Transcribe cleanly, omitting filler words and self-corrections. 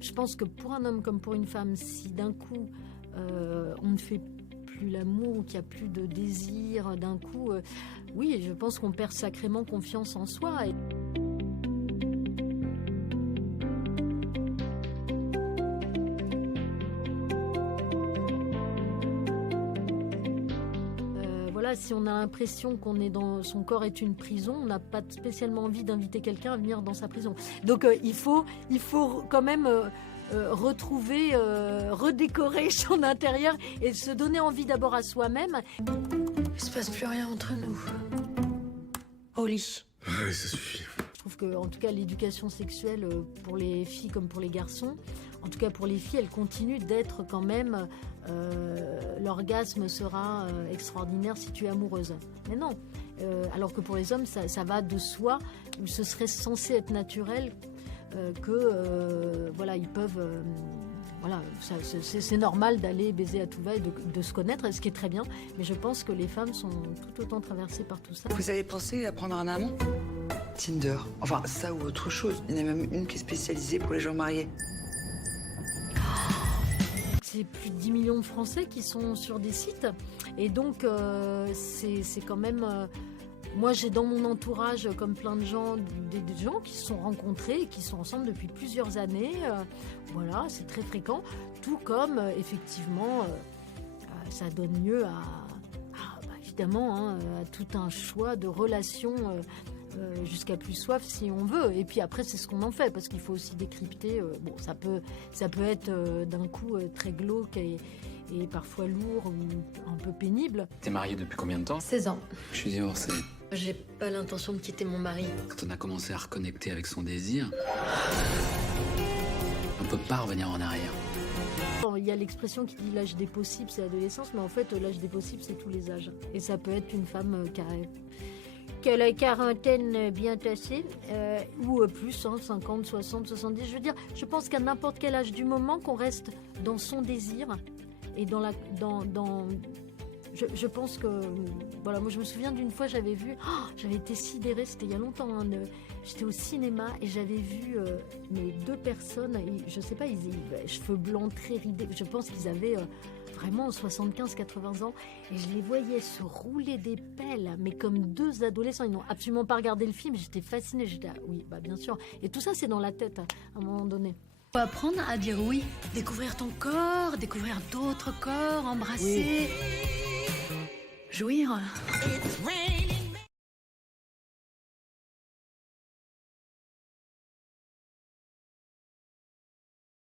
je pense que pour un homme comme pour une femme, si d'un coup on ne fait plus l'amour ou qu'il n'y a plus de désir, d'un coup, oui, je pense qu'on perd sacrément confiance en soi. Voilà, si on a l'impression qu'on est dans son corps est une prison, on n'a pas spécialement envie d'inviter quelqu'un à venir dans sa prison. Donc il faut quand même retrouver, redécorer son intérieur et se donner envie d'abord à soi-même. Il se passe plus rien entre nous. Au lit. Ouais, ça suffit. Je trouve que, en tout cas, l'éducation sexuelle pour les filles comme pour les garçons, en tout cas pour les filles, elle continue d'être quand même. L'orgasme sera extraordinaire si tu es amoureuse. Mais non. Alors que pour les hommes, ça va de soi. Ce serait censé être naturel que voilà, ils peuvent. Voilà, c'est normal d'aller baiser à tout va et de se connaître, ce qui est très bien. Mais je pense que les femmes sont tout autant traversées par tout ça. Vous avez pensé à prendre un amant? Tinder. Enfin, ça ou autre chose. Il y en a même une qui est spécialisée pour les gens mariés. C'est plus de 10 millions de Français qui sont sur des sites. Et donc, c'est quand même... moi, j'ai dans mon entourage, comme plein de gens, des gens qui se sont rencontrés et qui sont ensemble depuis plusieurs années. Voilà, c'est très fréquent. Tout comme, effectivement, ça donne lieu évidemment, à tout un choix de relations jusqu'à plus soif si on veut. Et puis après, c'est ce qu'on en fait, parce qu'il faut aussi décrypter. Bon, ça peut être d'un coup très glauque et parfois lourd ou un peu pénible. T'es mariée depuis combien de temps? 16 ans. Je suis divorcé. J'ai pas l'intention de quitter mon mari. Quand on a commencé à reconnecter avec son désir, on peut pas revenir en arrière. Il y a l'expression qui dit l'âge des possibles, c'est l'adolescence, mais en fait, l'âge des possibles, c'est tous les âges. Et ça peut être une femme qui a la quarantaine bien tassée, ou plus, 50, 60, 70. Je veux dire, je pense qu'à n'importe quel âge du moment, qu'on reste dans son désir et je pense que, voilà, moi je me souviens d'une fois, j'avais été sidérée, c'était il y a longtemps, j'étais au cinéma et j'avais vu deux personnes, je sais pas, ils avaient cheveux blancs très ridés, je pense qu'ils avaient vraiment 75-80 ans, et je les voyais se rouler des pelles, mais comme deux adolescents. Ils n'ont absolument pas regardé le film, j'étais fascinée, oui, bien sûr, et tout ça c'est dans la tête, à un moment donné. Faut apprendre à dire oui. Découvrir ton corps, découvrir d'autres corps, embrasser. Oui. Jouir.